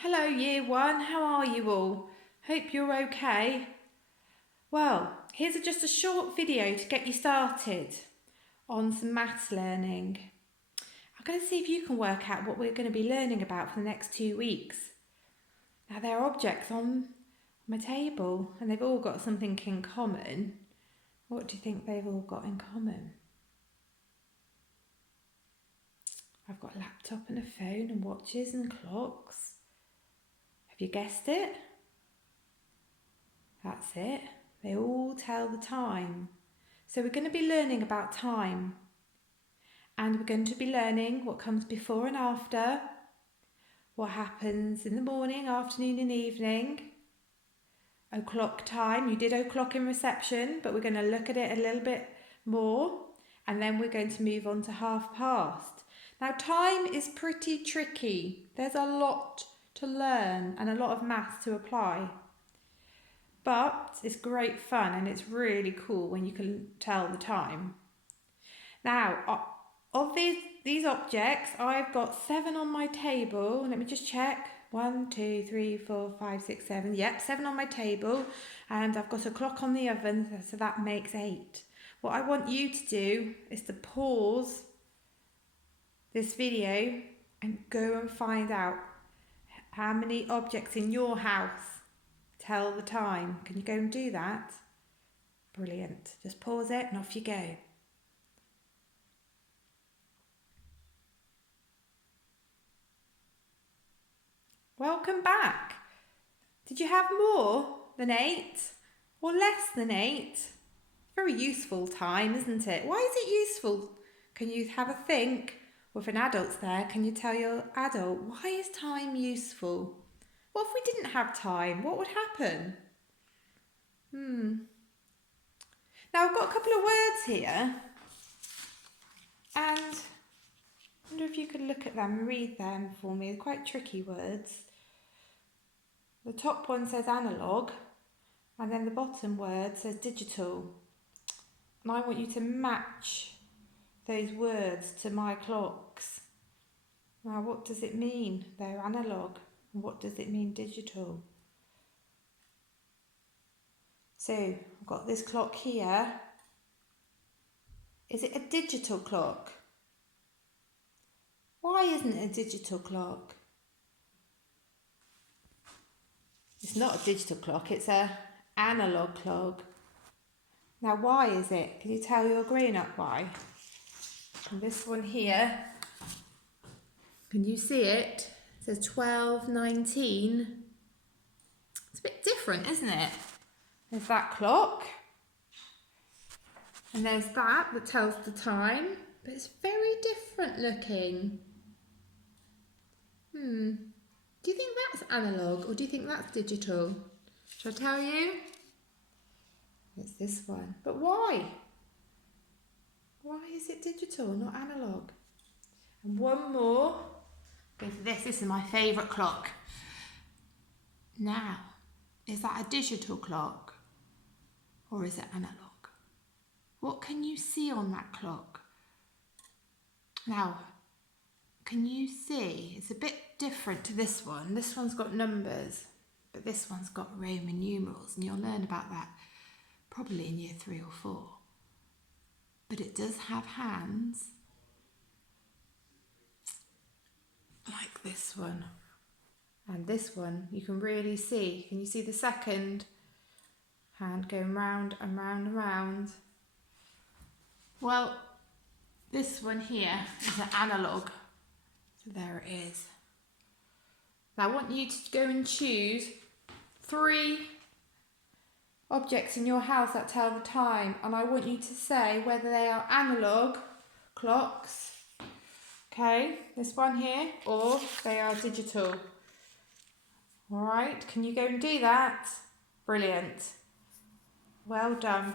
Hello Year 1, how are you all? Hope you're okay. Well, here's just a short video to get you started on some maths learning. I'm going to see if you can work out what we're going to be learning about for the next 2 weeks. Now there are objects on my table and they've all got something in common. What do you think they've all got in common? I've got a laptop and a phone and watches and clocks. Have you guessed it? That's it. They all tell the time. So we're going to be learning about time. And we're going to be learning what comes before and after, what happens in the morning, afternoon and evening, o'clock time. You did o'clock in reception, but we're going to look at it a little bit more. And then we're going to move on to half past. Now time is pretty tricky. There's a lot to learn and a lot of maths to apply. But it's great fun and it's really cool when you can tell the time. Now, of these objects, I've got 7 on my table. Let me just check. 1, 2, 3, 4, 5, 6, 7. Yep, 7 on my table. And I've got a clock on the oven, so that makes 8. What I want you to do is to pause this video and go and find out how many objects in your house tell the time. Can you go and do that? Brilliant. Just pause it and off you go. Welcome back. Did you have more than 8 or less than 8? Very useful time, isn't it? Why is it useful? Can you have a think? Or if an adult's there, can you tell your adult, why is time useful? What if we didn't have time? What would happen? Now I've got a couple of words here, and I wonder if you could look at them and read them for me. They're quite tricky words. The top one says analog, and then the bottom word says digital. And I want you to match those words to my clocks. Now what does it mean? They're analog. And what does it mean digital? So I've got this clock here. Is it a digital clock? Why isn't it a digital clock? It's not a digital clock, it's an analog clock. Now why is it? Can you tell your grown-up why? And this one here, can you see it? It says 12:19. It's a bit different, isn't it? There's that clock. And there's that tells the time. But it's very different looking. Do you think that's analog or do you think that's digital? Shall I tell you? It's this one. But why? Why is it digital, not analog? And one more. Go for this. This is my favourite clock. Now, is that a digital clock or is it analog? What can you see on that clock? Now, can you see? It's a bit different to this one. This one's got numbers, but this one's got Roman numerals, and you'll learn about that probably in year 3 or 4. But it does have hands, like this one. And this one, you can really see. Can you see the second hand going round and round and round? Well, this one here is an analog. So there it is. Now I want you to go and choose 3 objects in your house that tell the time, and I want you to say whether they are analog clocks, okay, this one here, or they are digital. Alright, can you go and do that? Brilliant. Well done.